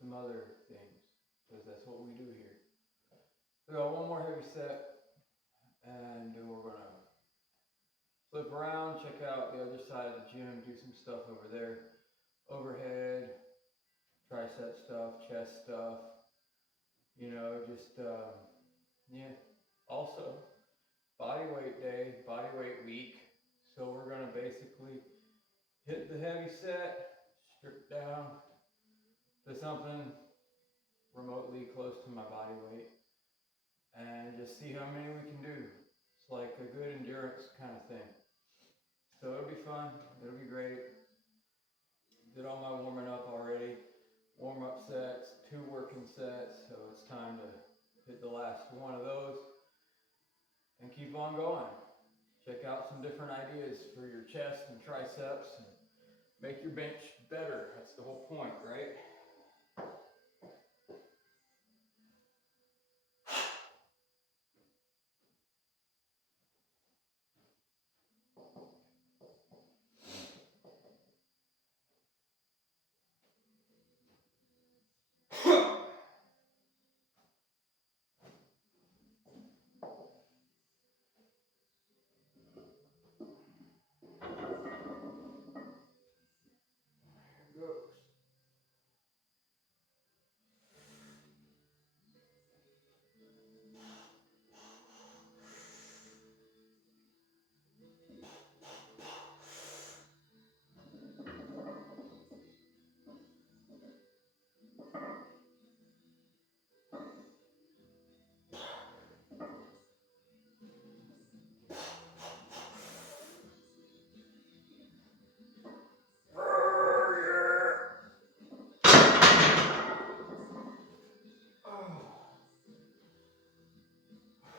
some other things, because that's what we do here. We got one more heavy set, and then we're gonna flip around, check out the other side of the gym, do some stuff over there. Overhead, tricep stuff, chest stuff, just, yeah. Also, body weight day, body weight week. So we're gonna basically hit the heavy set, strip down to something remotely close to my body weight, and just see how many we can do. It's like a good endurance kind of thing. So it'll be fun, it'll be great. Did all my warming up already. Warm up sets, 2 working sets, so it's time to hit the last one of those and keep on going. Check out some different ideas for your chest and triceps and make your bench better. That's the whole point, right? There goes.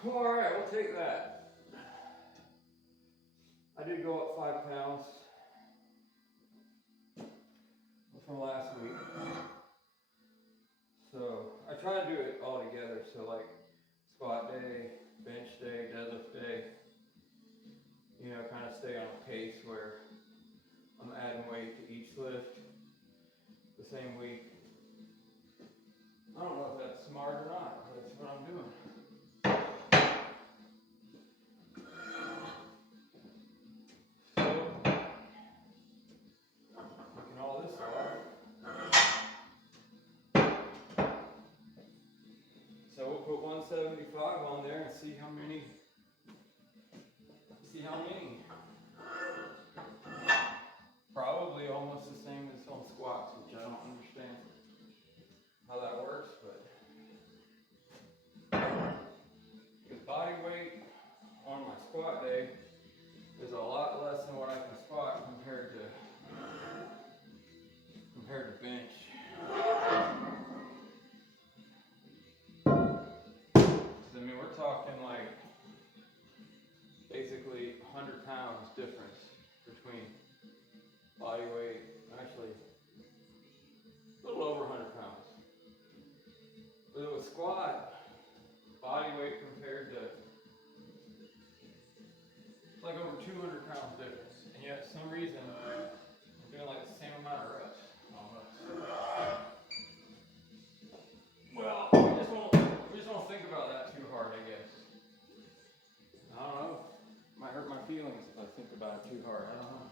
All right, we'll take that. I did go up 5 pounds from last week. So I try to do it all together. So like squat day, bench day, deadlift day. Kind of stay on a pace where I'm adding weight to each lift the same week. I don't know if that's smart or not, but that's what I'm doing. Taking all this off. So we'll put 175 on there and see how many. Probably almost the same as on squats, which I don't understand how that works, but the body weight on my squat day is a lot less than what I can squat compared to bench. We're talking like basically 100 pounds difference between body weight, actually a little over 100 pounds. But with squat, body weight compared to, it's like over 200 pounds difference. And yet, for some reason, I'm doing like the same amount of reps almost. Well, we just won't think about that too hard, I guess. I don't know. It might hurt my feelings if I think about it too hard. I don't know.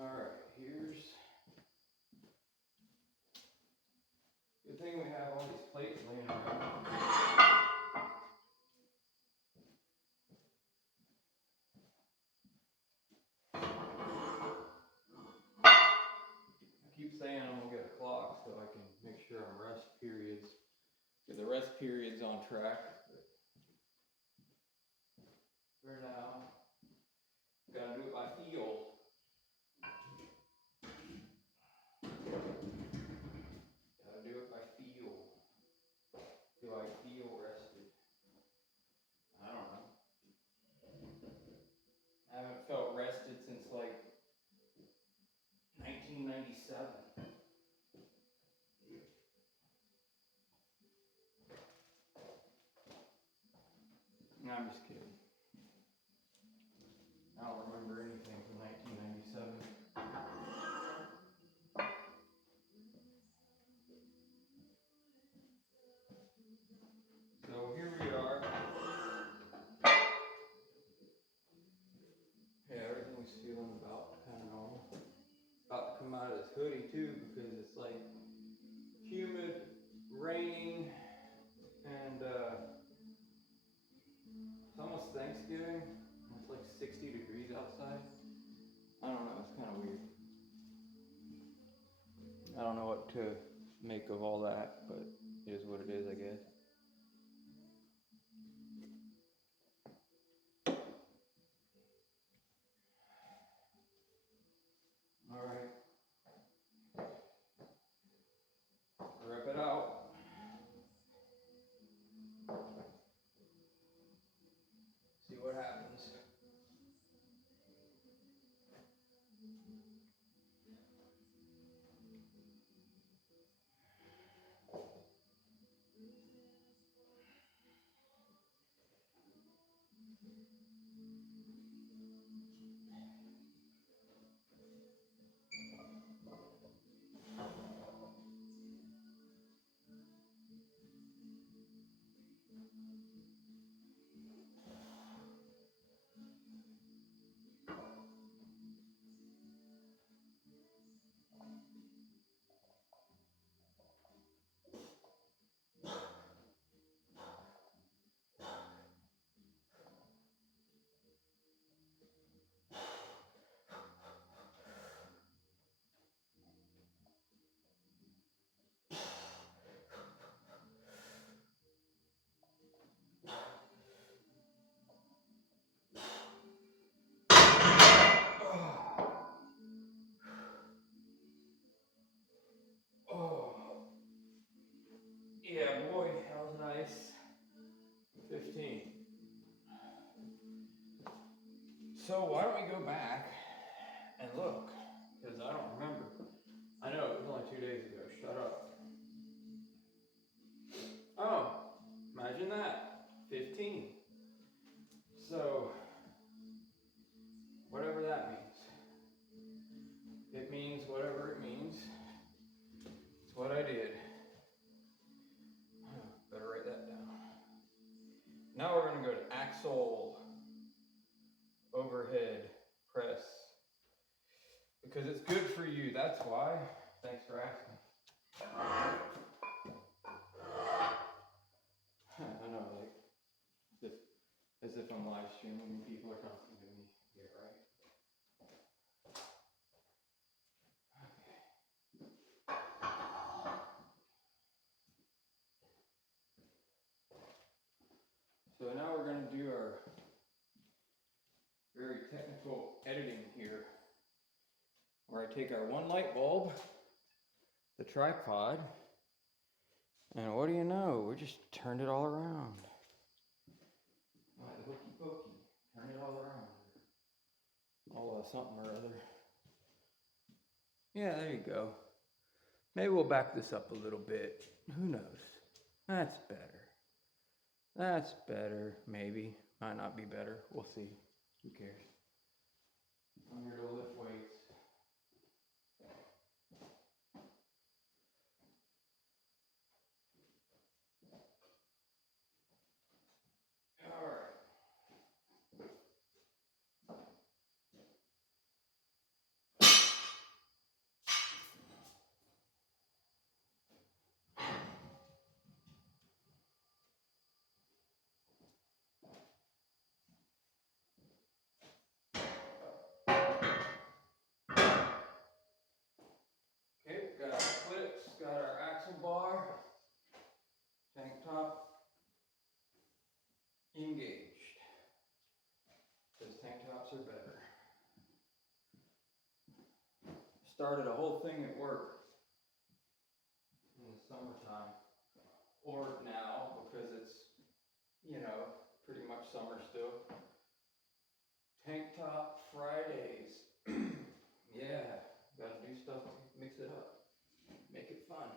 Alright, here's. Good thing we have all these plates laying around. I keep saying I'm gonna get a clock so I can make sure I'm get the rest periods on track. But for now, gotta do it by feel. Gotta do it by feel. Do I feel rested? I don't know. I haven't felt rested since like 1997. No, I'm just kidding. I don't remember anything from 1997. So here we are. Yeah, everything's feeling about kind of normal. About to come out of this hoodie too because it's like humid, raining, and it's almost Thanksgiving. It's like 60 degrees outside. I don't know, it's kind of weird. I don't know what to make of all that, but it is what it is, I guess. All right. Rip it out. See what happens. Oh, yeah, boy, that was nice. 15. So why don't we go back and look? Because I don't remember. I know it was only 2 days ago. Shut up. Oh, imagine that. 15. So, whatever that means. It means whatever it means. It's what I did. Better write that down. Now we're going to go to axle overhead press. Because it's good for you, that's why. Thanks for asking. I know, like, as if I'm live streaming and people are talking to me. Yeah, right. So now we're going to do our very technical editing here, where I take our one light bulb, the tripod, and what do you know? We just turned it all around. Like the hokey pokey, turn it all around. All something or other. Yeah, there you go. Maybe we'll back this up a little bit. Who knows? That's better. That's better, maybe. Might not be better. We'll see. Who cares? I'm here to lift weights. All right. Okay, got our clips, got our axle bar, tank top engaged. Because tank tops are better. Started a whole thing at work in the summertime, or now because it's, you know, pretty much summer still. Tank top Fridays. Yeah, gotta do stuff to mix it up, make it fun.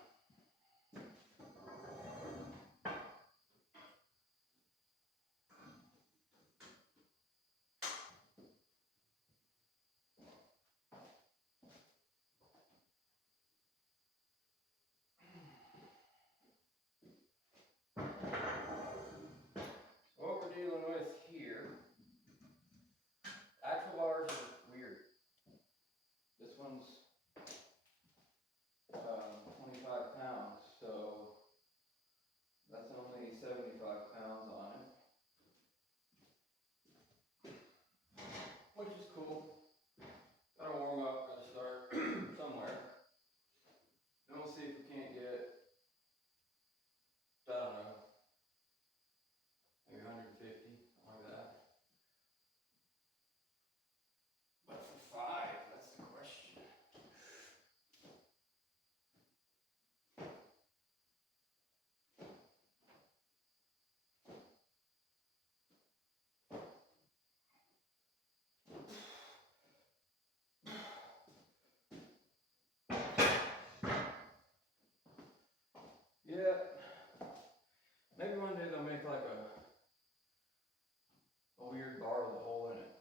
a weird bar with a hole in it.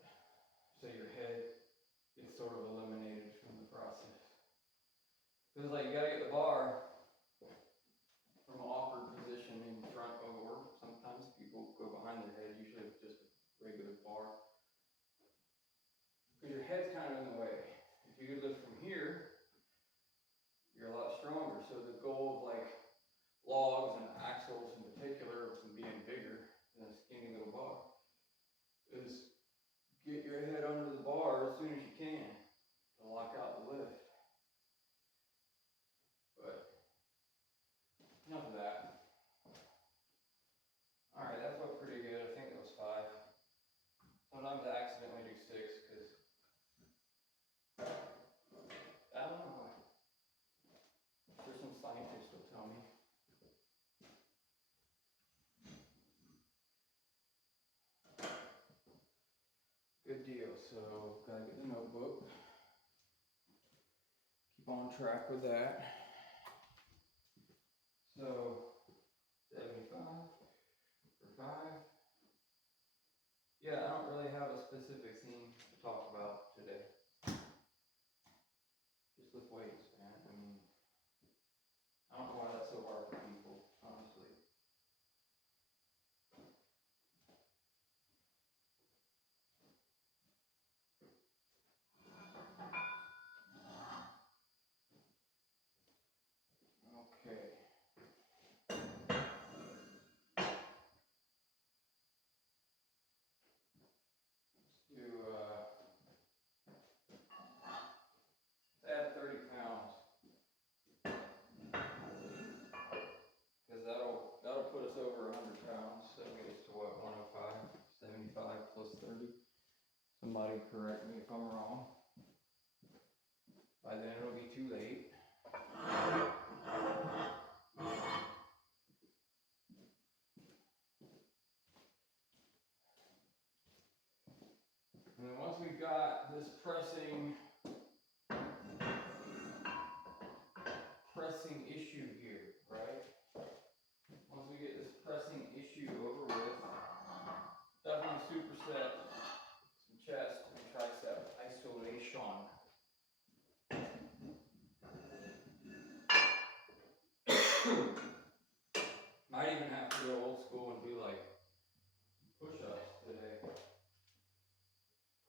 So your head gets sort of eliminated from the process. Because like you gotta get the bar from an awkward position in front over. Sometimes people go behind their head, usually with just a regular bar. Because your head's kind of in the way. If you could lift from here, you're a lot stronger. So the goal of like logs and axles in particular, and being bigger than a skinny little bar, is get your head under the bar as soon as you can to lock out the lift. But enough of that. Alright, that felt pretty good. I think it was 5. Sometimes I accidentally do 6 because I don't know why. There's some scientists will tell me. Good deal. So gotta get the notebook. Keep on track with that. So 75 for 5. Yeah, I don't really have a specific theme to talk about today. Just lift weights, man. I mean, I don't know why that's so hard for people, honestly. Okay. Let's do, let's add 30 pounds. Because that'll put us over 100 pounds. So get us to what, 105, 75 plus 30. Somebody correct me if I'm wrong. By then it'll be too late. And then once we've got this pressing issue here, right? Once we get this pressing issue over with, definitely superset some chest and tricep isolation. Might even have to go old school and do like push-ups today.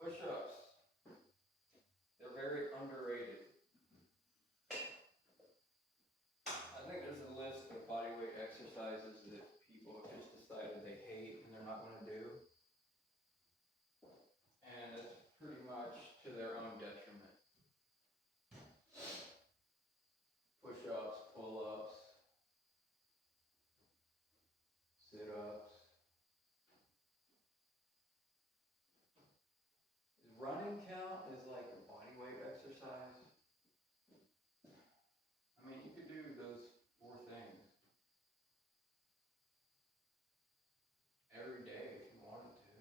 Push-ups. They're very underrated. I think there's a list of bodyweight exercises that people have just decided they hate and they're not going to do. And it's pretty much to their own detriment. Push-ups, pull-ups, sit-ups. Running count is like a bodyweight exercise. I mean, you could do those 4 things every day if you wanted to.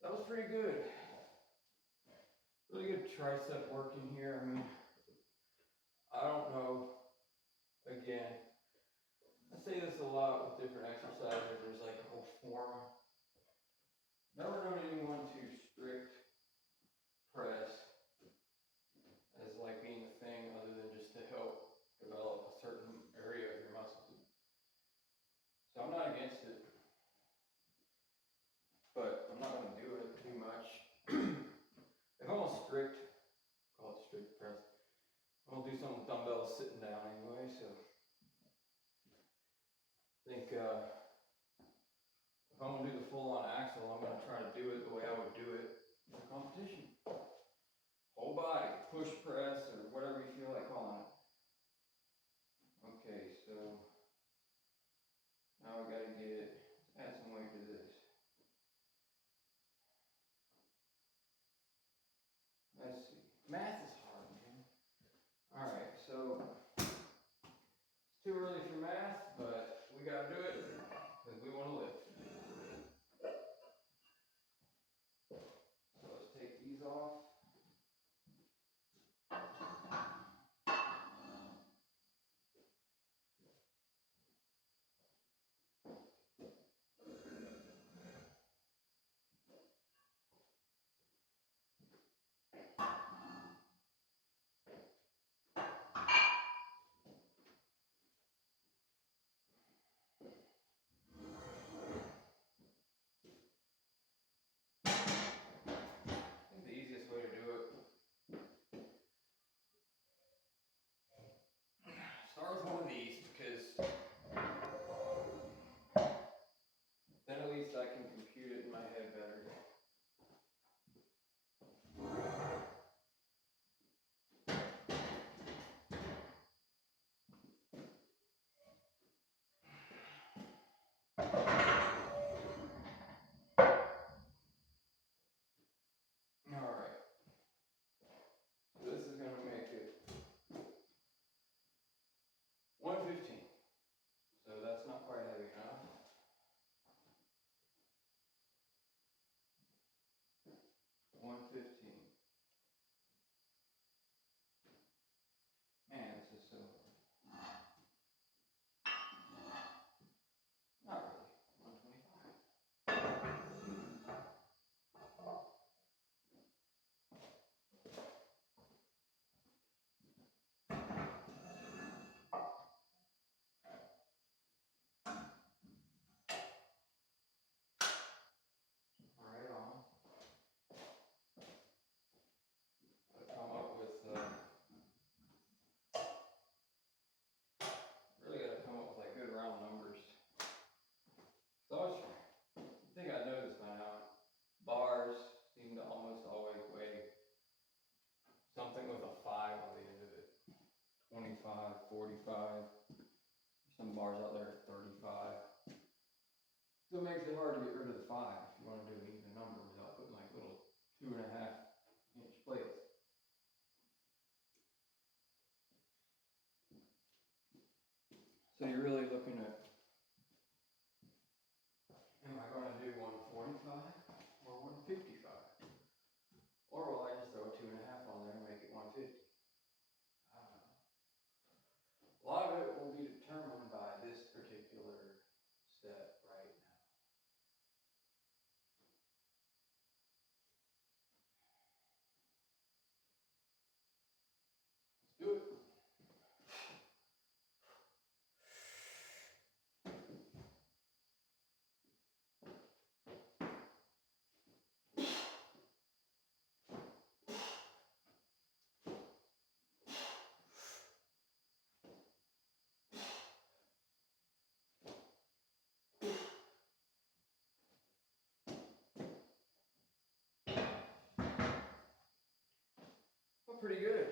That was pretty good. Really good tricep work in here. I mean, I don't know. Again, I say this a lot with different exercises. There's like a whole form. Never known anyone to strict press as like being a thing other than just to help develop a certain area of your muscles. So I'm not against it, but I'm not going to do it too much. If I'm on strict, call it strict press, I'm going to do some with dumbbells sitting down anyway, so I think if I'm going to do the full-on axle, I'm going to try to do it the way I would do it in competition. Whole body, push press, or whatever you feel like calling it. Okay, so now we got to add some weight to this. Let's see. Math is hard. 115. Man, this is so hard. Not really. 125. Right on. Gotta come up with, really gotta come up with like good round numbers. So I think I know this by now. Bars seem to almost always weigh something with a 5 on the end of it. 25, 45. Some bars out there at 35. So it makes it hard to get rid of the 5 if you want to do an even number without putting like little 2.5-inch plates. So you're really looking at, am I going to do 145 or 155? Or will I just throw a 2.5 on there and make it 150? I don't know. A lot of it will be determined by this particular set right now. Let's do it. Well, pretty good.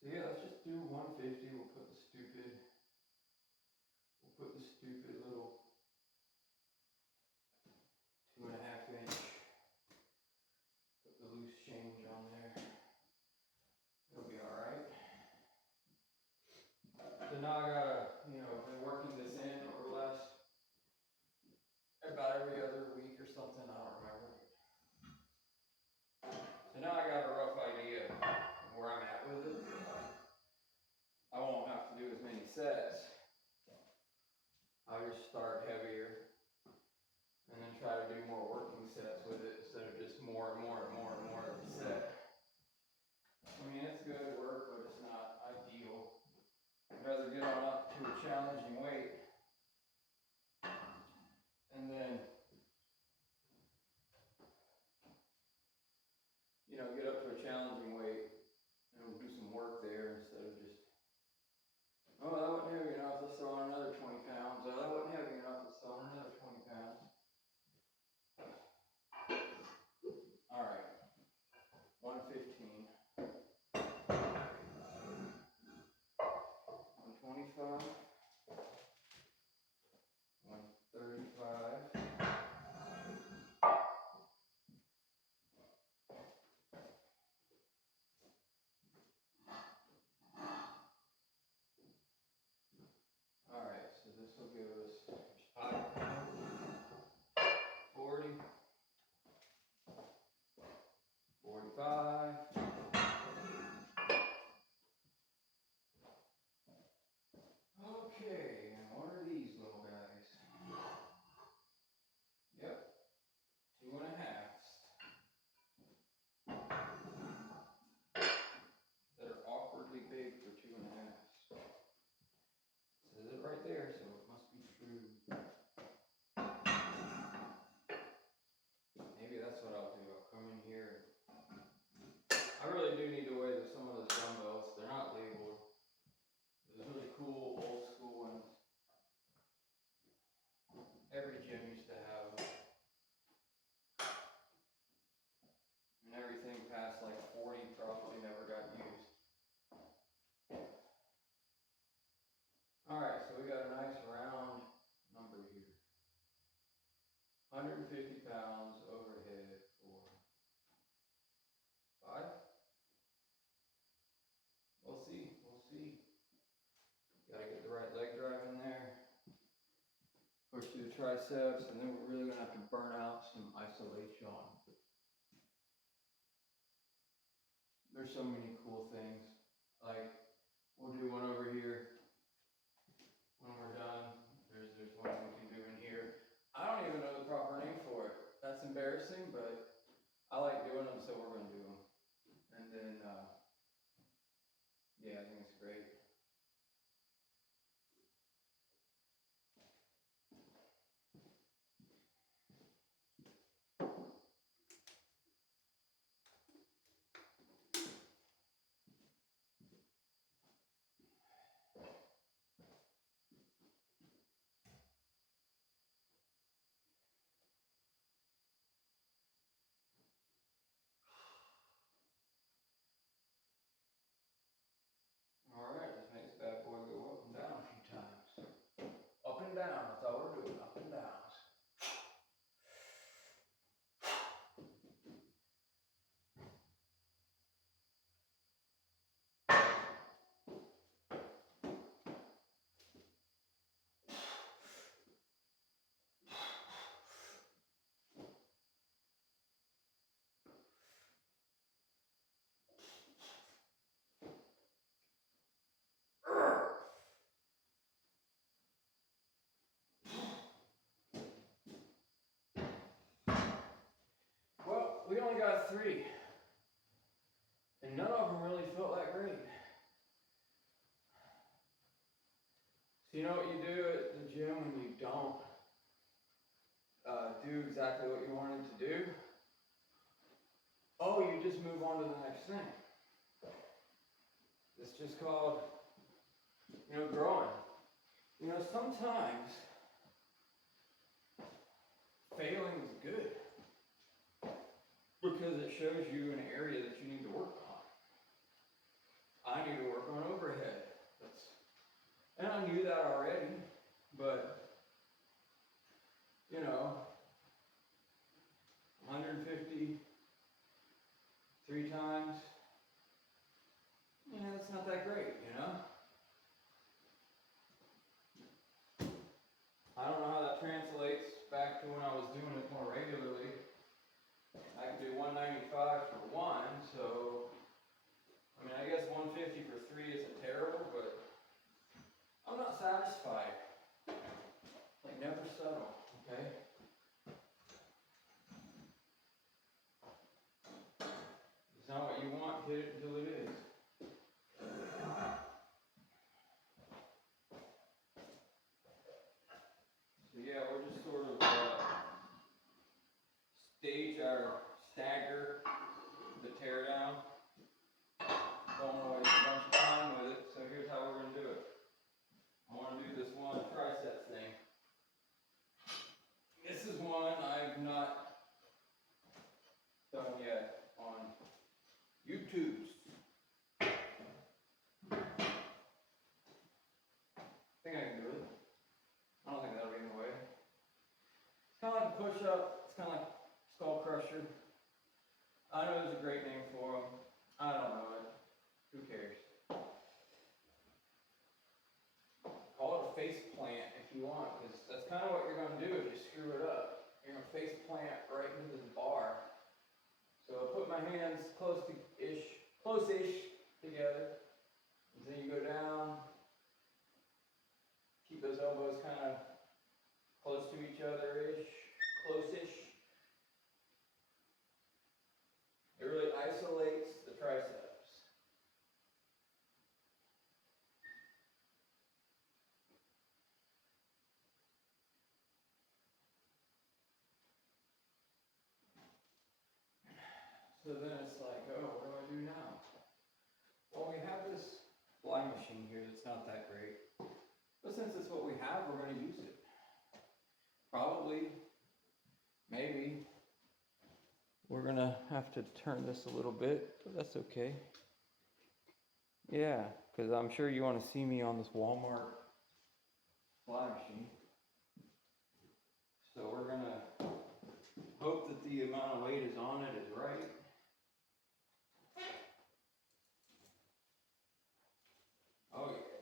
So yeah, let's just do 150. We'll put the stupid little 2.5-inch. Put the loose change on there. It'll be all right. So now I gotta, been working this in over the last about every other week or something. I don't remember. So now I got a rough idea of where I'm at with it. I won't have to do as many sets. I'll just start heavier and then try to do more working sets with it instead of just more and more and more and more of a set. I mean, it's good work, but it's not ideal. I'd rather get on up to a challenging weight and then, get up to a challenging weight and do some work there instead of just, oh, that wasn't heavy enough, let's throw on another 20 pounds. Oh, that wasn't heavy enough, let's throw on another 20 pounds. All right, 115. 125. 135. All right, so this will give us 40, 45. Okay, and what are these little guys? Yep, 2.5s. That are awkwardly big for 2.5s. Says it right there, so it must be true. Maybe that's what I'll do. I'll come in here. I really do need to weigh some of the dumbbells. They're not labeled. Those really cool old school ones. Every gym used to have them. And everything past like 40 probably never got used. Alright, so we got a nice round number here. 150 pounds overhead for 5. We'll see. triceps, and then we're really gonna have to burn out some isolation. There's so many cool things. Like, we'll do one over here when we're done. There's one we can do in here. I don't even know the proper name for it. That's embarrassing, but I like doing them, so we're gonna do them. And then, yeah, I think it's great. All right, let's make this bad boy go up and down a few times. Up and down, that's all we're doing, up and down. Well, we only got 3, and none of them really felt that great. So you know what you do at the gym when you don't do exactly what you wanted to do? Oh, you just move on to the next thing. It's just called, growing. Sometimes failing is good because it shows you an area that you need to work on. I need to work on overhead. And I knew that already, but 150 3 times, it's not that great, I don't know how that translates back to when I was doing it more regularly. I could do 195 for 1, so, I guess 150 for 3 isn't terrible, but I'm not satisfied. Like, never settle, okay? It's not what you want, hit it until it is. So yeah, we're just sort of stagger the tear down. Don't want to waste a bunch of time with it, so here's how we're going to do it. I want to do this one tricep thing. This is one I've not done yet on YouTube. I think I can do it. I don't think that'll be in the way. It's kind of like a push-up. It's kind of like skull crusher. I know there's a great name for them. I don't know it. Who cares? Call it a face plant if you want, because that's kind of what you're going to do if you screw it up. You're going to face plant right into the bar. So I put my hands close-ish together. And then you go down. Keep those elbows kind of close to each other-ish, close-ish. It really isolates the triceps. So then it's like, oh, what do I do now? Well, we have this fly machine here that's not that great. But since it's what we have, we're going to use it. Probably, maybe, we're going to have to turn this a little bit, but that's okay. Yeah, because I'm sure you want to see me on this Walmart fly machine. So we're going to hope that the amount of weight is on it is right. Oh yeah.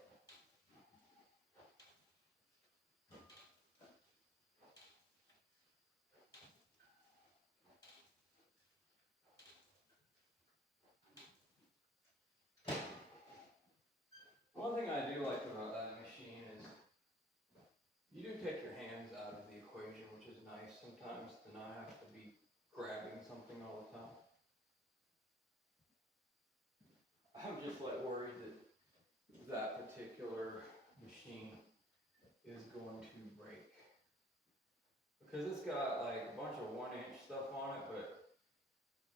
One thing I do like about that machine is you do take your hands out of the equation, which is nice sometimes to not have to be grabbing something all the time. I'm just like worried that that particular machine is going to break. Because it's got like a bunch of 1-inch stuff on it, but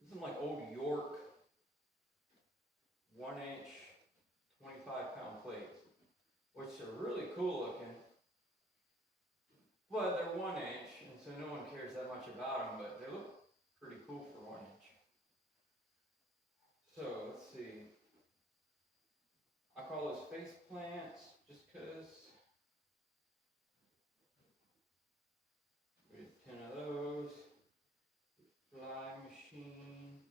it's some like old York 1-inch 25-pound plates, which are really cool looking. But they're 1-inch, and so no one cares that much about them, but they look pretty cool for 1-inch. So let's see. I call those face plants just because. We did 10 of those. Fly machine.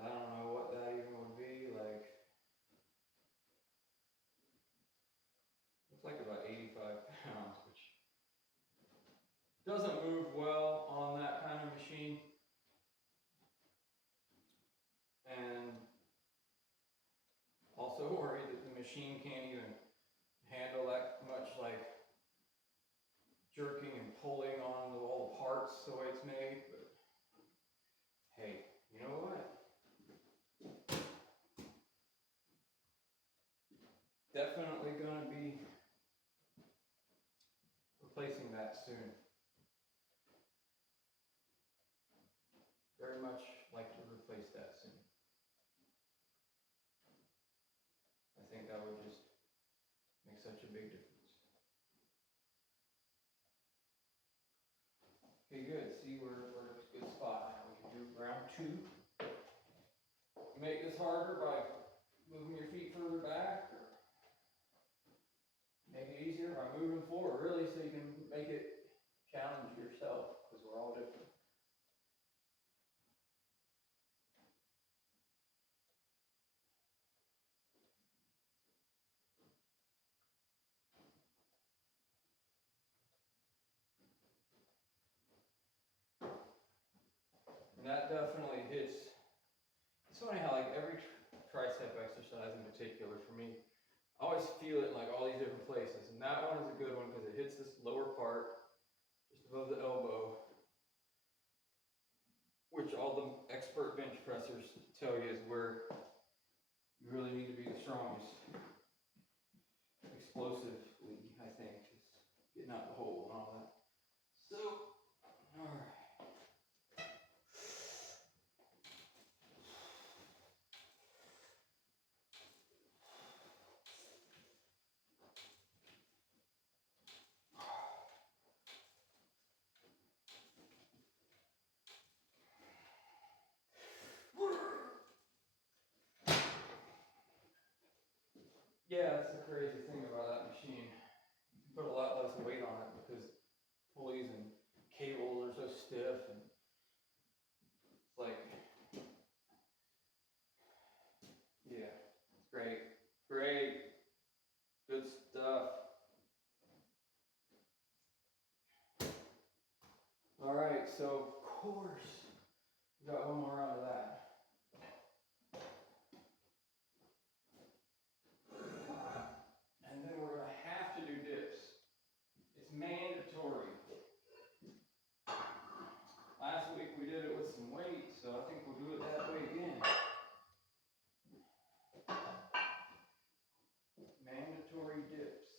I don't know what that even would be like. Looks like about 85 pounds, which doesn't move well on that kind of machine. And also worried that the machine can't even handle that much like jerking and pulling on all the parts the way it's made, but hey, you know what? Definitely gonna be replacing that soon. Very much like to replace that soon. I think that would just make such a big difference. Okay, good. See, we're at a good spot now. We can do round 2. You make this harder by moving your feet further back, or make it easier by moving forward, really, so you can make it challenge yourself, because we're all different. And that definitely hits. It's funny how like every tricep exercise in particular for me, I always feel it in like all these different places. And that one is a good one because it hits this lower part, just above the elbow, which all the expert bench pressers tell you is where you really need to be the strongest. Explosively, I think, is getting out the hole and all that. So, all right. Yeah, that's the crazy thing about that machine. You can put a lot less weight on it because pulleys and cables are so stiff, and it's like, yeah, it's great. Great. Good stuff. All right, so of course, we got one more round of that. And then we're gonna have to do dips. It's mandatory. Last week we did it with some weight, so I think we'll do it that way again. Mandatory dips.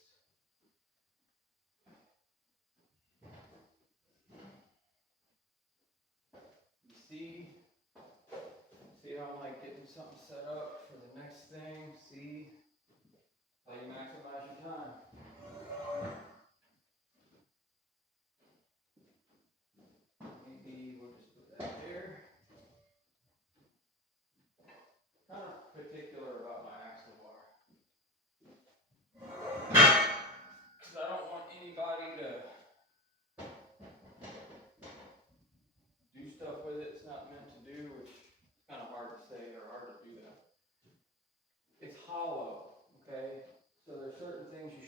You see how I'm like getting something set up for the next thing. See how you maximize your time. Maybe we'll just put that there. Kind of particular about my axle bar, because I don't want anybody to do stuff with it it's not meant to do, which is kind of hard to say or hard to do that. It's hollow, okay? So there's certain things you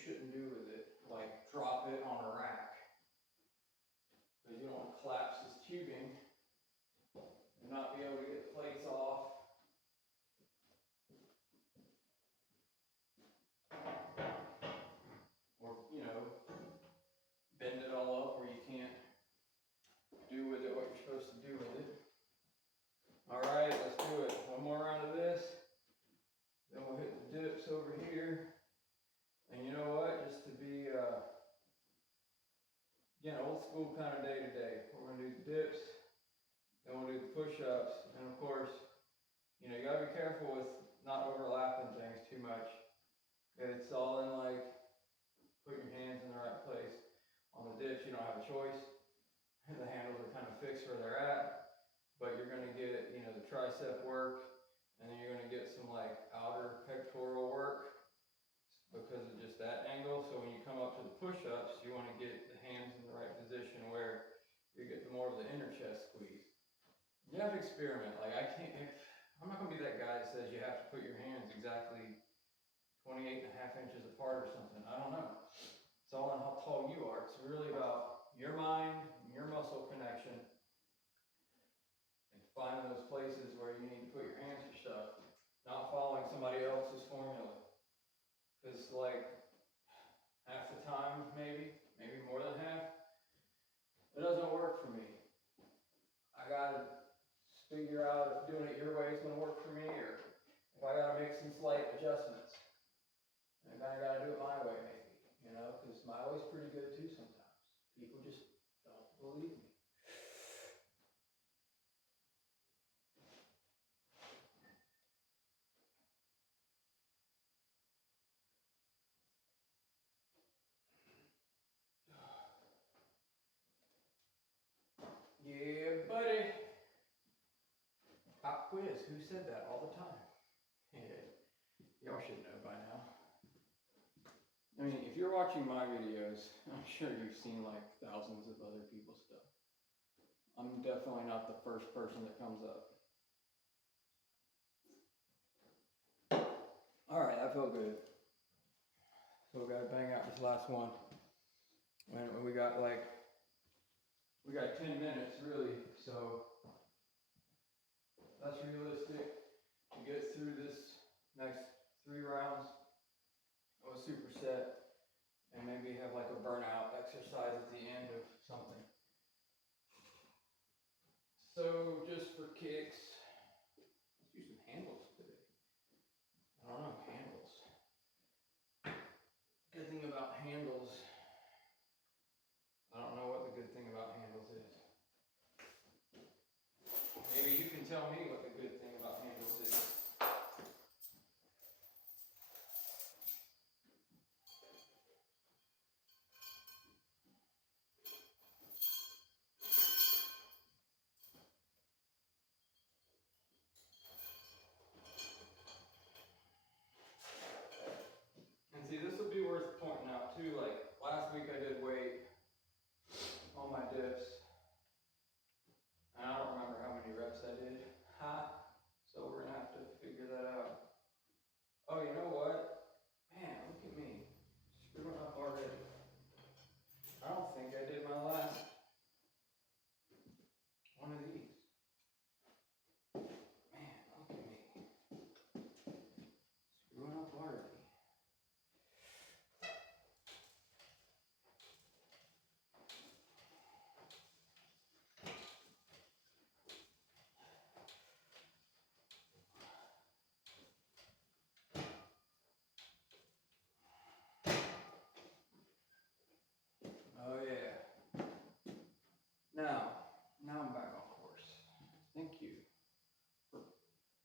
school kind of day to day. We're gonna do the dips, then we'll do the push-ups, and of course, you know, you gotta be careful with not overlapping things too much. It's all in like, putting your hands in the right place. On the dips, you don't have a choice. The handles are kind of fixed where they're at, but you're gonna get, you know, the tricep work, and then you're gonna get some like outer pectoral work because of just that angle. So when you come up to the push-ups, you wanna get the hands in the right position where you're getting more of the inner chest squeeze. You have to experiment. Like I'm not gonna be that guy that says you have to put your hands exactly 28.5 inches apart or something. I don't know. It's all on how tall you are. It's really about your mind and your muscle connection and finding those places where you need to put your hands for stuff, not following somebody else's formula. Because like half the time, maybe more than half, it doesn't work for me. I gotta figure out if doing it your way is gonna work for me, or if I gotta make some slight adjustments. And I kinda gotta do it my way, maybe, you know, because my way's pretty good too sometimes. People just don't believe me. Yeah, buddy. Pop quiz, who said that all the time? Yeah, y'all should know by now. I mean, if you're watching my videos, I'm sure you've seen like thousands of other people's stuff. I'm definitely not the first person that comes up. Alright, that felt good. So we gotta bang out this last one. And we got 10 minutes really, so that's realistic to get through this next 3 rounds of a superset and maybe have like a burnout exercise at the end of something. So just for kicks, let's use some handles today. I don't know, handles. Good thing about handles, I don't know what the good thing about handles is. Maybe you can tell me what the good thing about handles is. And see, this will be worth pointing out too. Like last week I did weight on my dips. And I don't remember how many reps I did. So we're gonna have to figure that out. Oh, you know what? Man, look at me. Screwing up already. I don't think I did my last one of these. Man, look at me. Screwing up already. Oh yeah. Now I'm back on course. Thank you,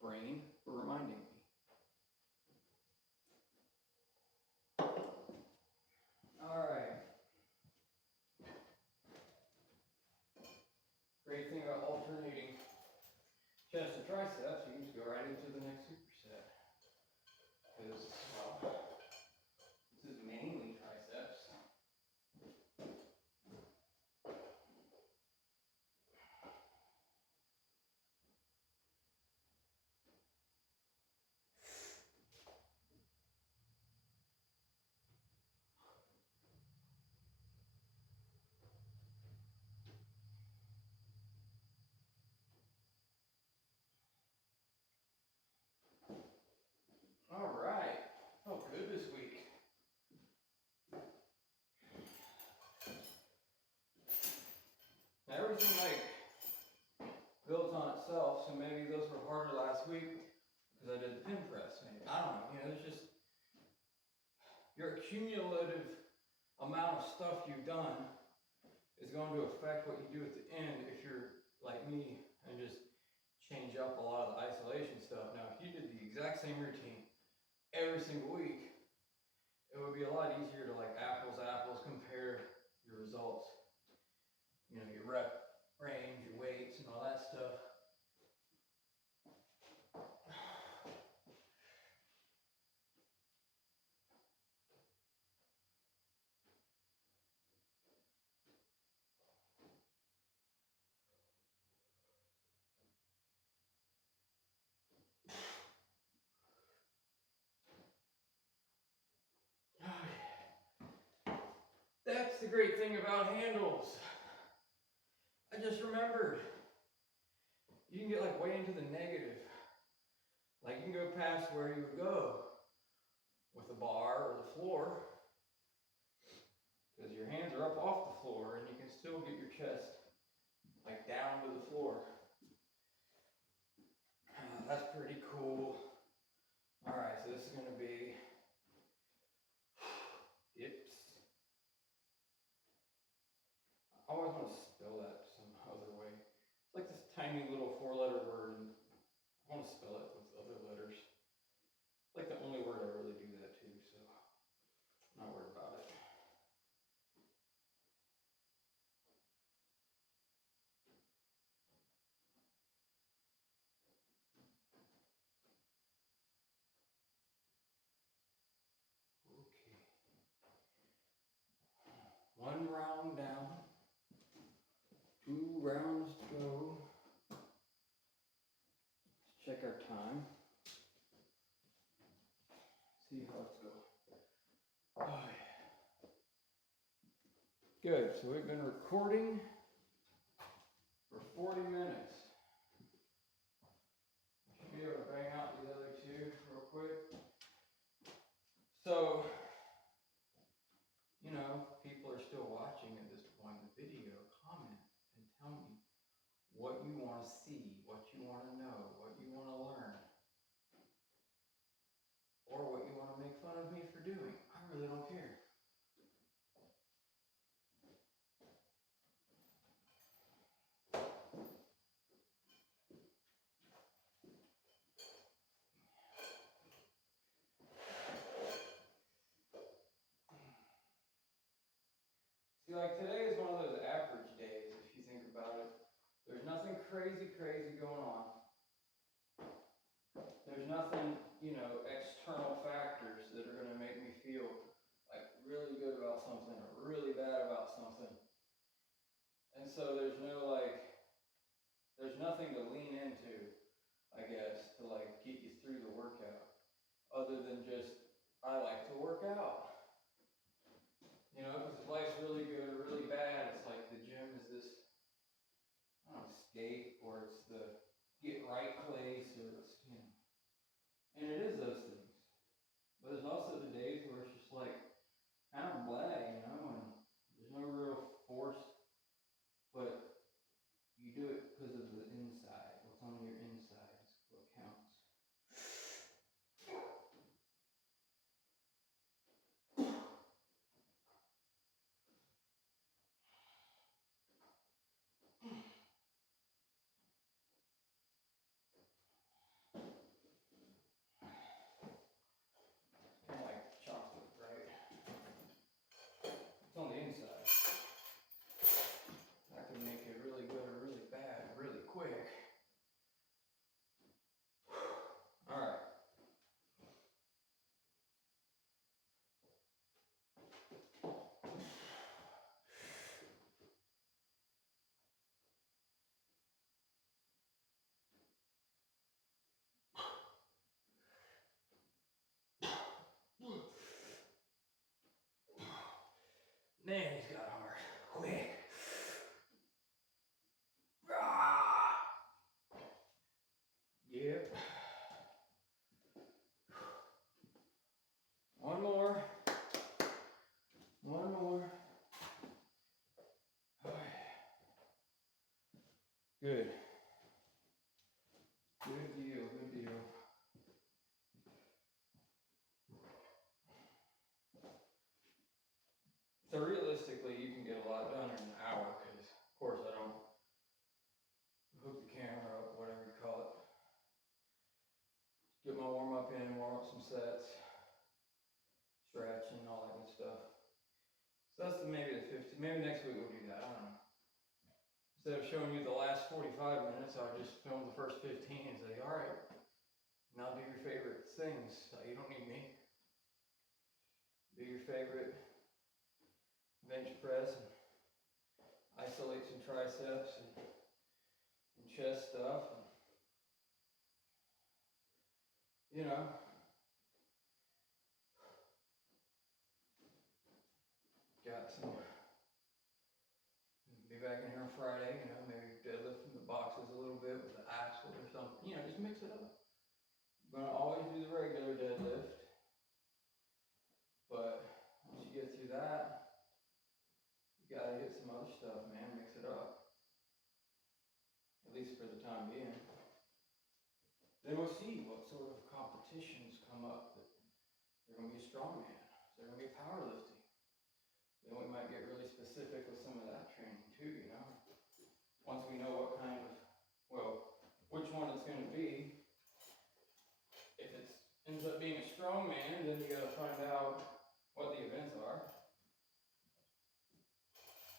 brain, for reminding me. All right. Great thing about alternating chest and triceps, you can just go right into the next superset. Because, well, this is mainly triceps. All right, felt good this week. Now everything like builds on itself, so maybe those were harder last week because I did the pin press. Maybe I don't know. You know, there's just your cumulative amount of stuff you've done is going to affect what you do at the end if you're like me and just change up a lot of the isolation stuff. Now, if you did the exact same routine every single week, it would be a lot easier to like apples to apples compare your results. You know, your rep range, your weights, and all that stuff. That's the great thing about handles. I just remembered. You can get like way into the negative. Like you can go past where you would go with the bar or the floor, because your hands are up off the floor and you can still get your chest like down to the floor. That's pretty cool. All right, so this is gonna be dips. I always want to spell that some other way. It's like this tiny little 4-letter word, and I want to spell it with other letters. It's like the only word I really do that to, so I'm not worried about it. Okay. 1 round down, 2 rounds to go. Let's check our time. See how it's going. Oh, yeah. Good, so we've been recording for 40 minutes. Should be able to bang out the other 2 real quick. So, you know, people are still watching at this point in the video. Comment and tell me what you want to see, what you want to know, what you want to learn, or what you want to make fun of me for doing. I really don't care. See, like today is one of those average days, if you think about it. There's nothing crazy going on. There's nothing, you know, external factors that are going to make me feel like really good about something or really bad about something. And so there's nothing to lean into, I guess, to like get you through the workout, other than just, I like to work out. You know, because if life's really good or really bad, it's like the gym is this, I don't know, escape, or it's the get right place, or it's, you know, and it is those things. But there's also the days where it's just like, kind of blah, you know, and there's no real force, but you do it because of the inside. What's on your inside is what counts. Kind of like chocolate, right? It's on the inside. That can make it really good or really bad really quick. All right. Man, he's got hard. Quick. Yep. One more. One more. Good. Good deal, good deal. So So realistically, you can get a lot done in an hour, because of course I don't hook the camera up, whatever you call it. Get my warm up in, warm up some sets, stretching, all that good stuff. So that's maybe the 50, maybe next week we'll do that, I don't know. Instead of showing you the last 45 minutes, I'll just film the first 15 and say, all right, now do your favorite things. You don't need me. Do your favorite bench press, and isolate some triceps and chest stuff. And, you know, got some, be back in here on Friday, you know, maybe deadlifting the boxes a little bit with the axle or something, you know, just mix it up. I'm gonna always do the regular deadlift, but once you get through that, you gotta hit some other stuff, man, mix it up. At least for the time being. Then we'll see what sort of competitions come up. That they're gonna be a strongman, they're gonna be powerlifting. Then we might get really specific with some of that training too, you know. Once we know what kind of, well, which one it's gonna be. If it ends up being a strongman, then you gotta find out what the events are.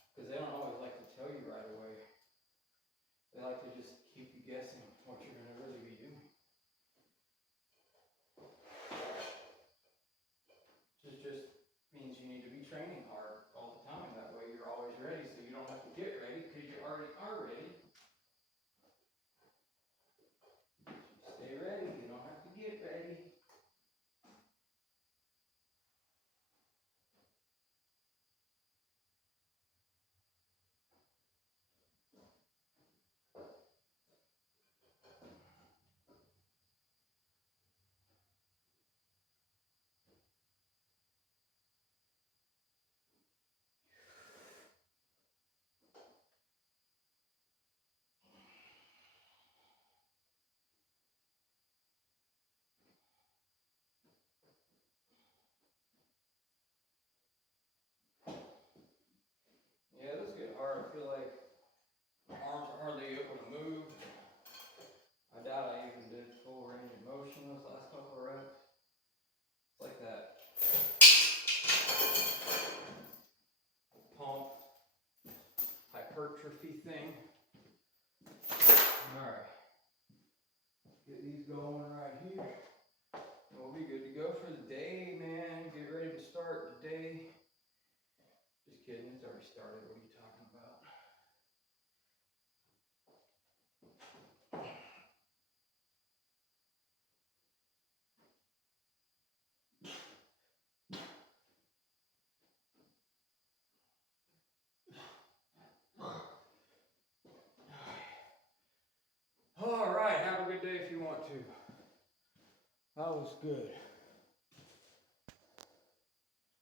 Because they don't always like to tell you right away. They like to just keep you guessing what you're gonna really be doing. Which just means you need to be training hard all the time. That way you're always ready, so you don't have to get ready because you already are ready. Stay ready, you don't have to get ready. Yeah, this get hard. I feel like my arms are hardly able to move. I doubt I even did full range of motion those last couple of reps. It's like that pump hypertrophy thing. Alright. Get these going right here. And we'll be good to go for the day, man. Get ready to start the day. Just kidding, it's already started. What are you talking about? All right, have a good day if you want to. That was good.